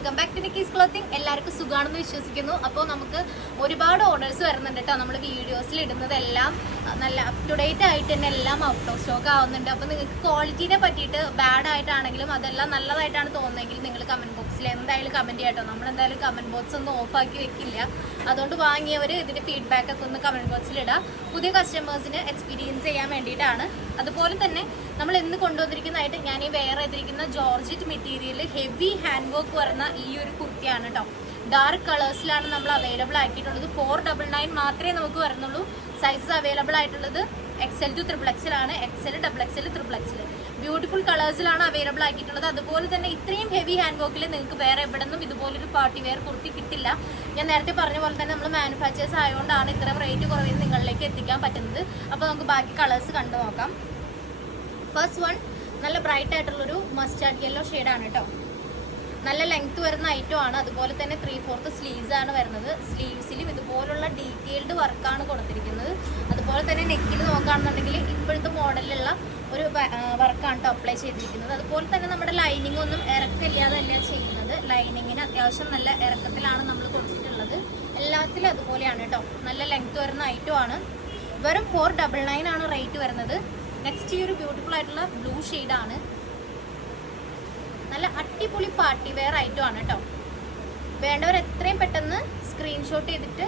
Welcome back to Nikki's clothing. എല്ലാവർക്കും സുഖമാണെന്ന് വിശ്വസിക്കുന്നു. അപ്പോൾ നമുക്ക് ഒരുപാട് ഓർഡേഴ്സ് വരുന്നുണ്ട് കേട്ടോ. നമ്മൾ വീഡിയോസിൽ ഇടുന്നതെല്ലാം നല്ല അപ് ടു ഡേറ്റ് ആയിട്ട് തന്നെ എല്ലാം ഔട്ട് ഓഫ് സ്റ്റോക്ക് ആവുന്നുണ്ട്. അപ്പോൾ നിങ്ങൾക്ക് ക്വാളിറ്റീനെ പറ്റിയിട്ട് ബാഡ് ആയിട്ടാണെങ്കിലും അതെല്ലാം നല്ലതായിട്ടാണ് തോന്നുന്നതെങ്കിൽ നിങ്ങൾ കമൻറ്റ് ബോക്സിൽ എന്തായാലും കമൻറ്റ് ചെയ്യാട്ടോ. നമ്മളെന്തായാലും കമൻറ്റ് ബോക്സ് ഒന്നും ഓഫാക്കി വെക്കില്ല. അതുകൊണ്ട് വാങ്ങിയവർ ഇതിൻ്റെ ഫീഡ്ബാക്ക് ഒക്കെ ഒന്ന് കമൻറ്റ് ബോക്സിൽ ഇടാം. പുതിയ കസ്റ്റമേഴ്സിന് എക്സ്പീരിയൻസ് ചെയ്യാൻ വേണ്ടിയിട്ടാണ്. അതുപോലെ തന്നെ നമ്മൾ ഇന്ന് കൊണ്ടുവന്നിരിക്കുന്നതായിട്ട് ഞാൻ ഈ വേറെ ചെയ്തിരിക്കുന്ന georgette material heavy hand work വരുന്ന ഈ ഒരു കുർത്തിയാണ് കേട്ടോ. ഡാർക്ക് കളേഴ്സിലാണ് നമ്മൾ അവൈലബിൾ ആക്കിയിട്ടുള്ളത്. 499 മാത്രമേ നമുക്ക് വരുന്നുള്ളൂ. സൈസസ് അവൈലബിൾ ആയിട്ടുള്ളത് XL to XXL ആണ്. XL, XXL, XXL ബ്യൂട്ടിഫുൾ കളേഴ്സിലാണ് അവൈലബിൾ ആക്കിയിട്ടുള്ളത്. അതുപോലെ തന്നെ ഇത്രയും ഹെവി ഹാൻഡ് വർക്കിൽ നിങ്ങൾക്ക് വേറെ എവിടെ നിന്നും ഇതുപോലൊരു പാർട്ടി വെയർ കുർത്തി കിട്ടില്ല. ഞാൻ നേരത്തെ പറഞ്ഞ പോലെ തന്നെ നമ്മൾ മാനുഫാക്ചേഴ്സ് ആയതുകൊണ്ടാണ് ഇത്ര റേറ്റ് കുറവിൽ നിങ്ങളിലേക്ക് എത്തിക്കാൻ പറ്റുന്നത്. അപ്പോൾ നമുക്ക് ബാക്കി കളേഴ്സ് കണ്ടു നോക്കാം. ഫസ്റ്റ് വൺ നല്ല ബ്രൈറ്റ് ആയിട്ടുള്ളൊരു മസ്റ്റാർഡ് യെല്ലോ ഷെയ്ഡാണ് കേട്ടോ. നല്ല ലെങ്ത് വരുന്ന ഐറ്റം ആണ്. അതുപോലെ തന്നെ 3/4 സ്ലീവ്സ് ആണ് വരുന്നത്. സ്ലീവ്സിലും ഇതുപോലുള്ള ഡീറ്റെയിൽഡ് വർക്കാണ് കൊടുത്തിരിക്കുന്നത്. അതുപോലെ തന്നെ നെക്കിൽ നോക്കുകയാണെന്നുണ്ടെങ്കിൽ ഇപ്പോഴത്തെ മോഡലിലുള്ള ഒരു വർക്കാണ് കേട്ടോ അപ്ലൈ ചെയ്തിരിക്കുന്നത്. അതുപോലെ തന്നെ നമ്മുടെ ലൈനിങ് ഒന്നും ഇറക്കില്ലാതല്ല ചെയ്യുന്നത്. ലൈനിങ്ങിന് അത്യാവശ്യം നല്ല ഇറക്കത്തിലാണ് നമ്മൾ കൊടുത്തിട്ടുള്ളത്. എല്ലാത്തിലും അതുപോലെയാണ് കേട്ടോ. നല്ല ലെങ്ത് വരുന്ന ഐറ്റം ആണ്. വെറും 499 ആണ് റേറ്റ് വരുന്നത്. നെക്സ്റ്റ് ഈ ഒരു ബ്യൂട്ടിഫുൾ ആയിട്ടുള്ള ബ്ലൂ ഷെയ്ഡാണ്. നല്ല അടിപൊളി പാർട്ടി വെയർ ഐറ്റം ആണ് കേട്ടോ. വേണ്ടവർ എത്രയും പെട്ടെന്ന് സ്ക്രീൻഷോട്ട് ചെയ്തിട്ട്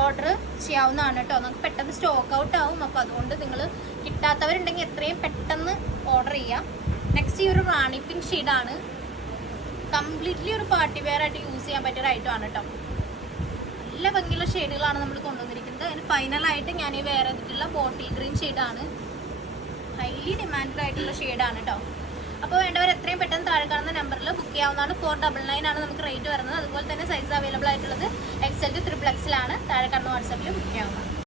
ഓർഡർ ചെയ്യാവുന്നതാണ് കേട്ടോ. നമുക്ക് പെട്ടെന്ന് സ്റ്റോക്ക് ഔട്ട് ആവും. അപ്പോൾ അതുകൊണ്ട് നിങ്ങൾ കിട്ടാത്തവരുണ്ടെങ്കിൽ എത്രയും പെട്ടെന്ന് ഓർഡർ ചെയ്യാം. നെക്സ്റ്റ് ഈ ഒരു റാണി പിങ്ക് ഷെയ്ഡാണ്. കംപ്ലീറ്റ്ലി ഒരു പാർട്ടി വെയർ ആയിട്ട് യൂസ് ചെയ്യാൻ പറ്റിയ ഒരു ഐറ്റം ആണ് കേട്ടോ. നല്ല ഭംഗിയുള്ള ഷെയ്ഡുകളാണ് നമ്മൾ കൊണ്ടുവന്നിരിക്കുന്നത്. അതിന് ഫൈനലായിട്ട് ഞാൻ ഈ വേറെ ചെയ്തിട്ടുള്ള ബോട്ടിൽ ഗ്രീൻ ഷെയ്ഡാണ്. ഹൈലി ഡിമാൻഡഡ് ആയിട്ടുള്ള ഷെയ്ഡാണ് കേട്ടോ. അപ്പോൾ വേണ്ടവർ എത്രയും പെട്ടെന്ന് താഴെ കാണുന്ന നമ്പറിൽ ബുക്ക് ചെയ്യാവുന്നതാണ്. 499 ആണ് നമുക്ക് റേറ്റ് വരുന്നത്. അതുപോലെ തന്നെ സൈസ് അവൈലബിൾ ആയിട്ടുള്ളത് XL to XXL ആണ്. താഴെ കാണുന്ന വാട്സാപ്പിൽ ബുക്ക് ചെയ്യാവുന്നതാണ്.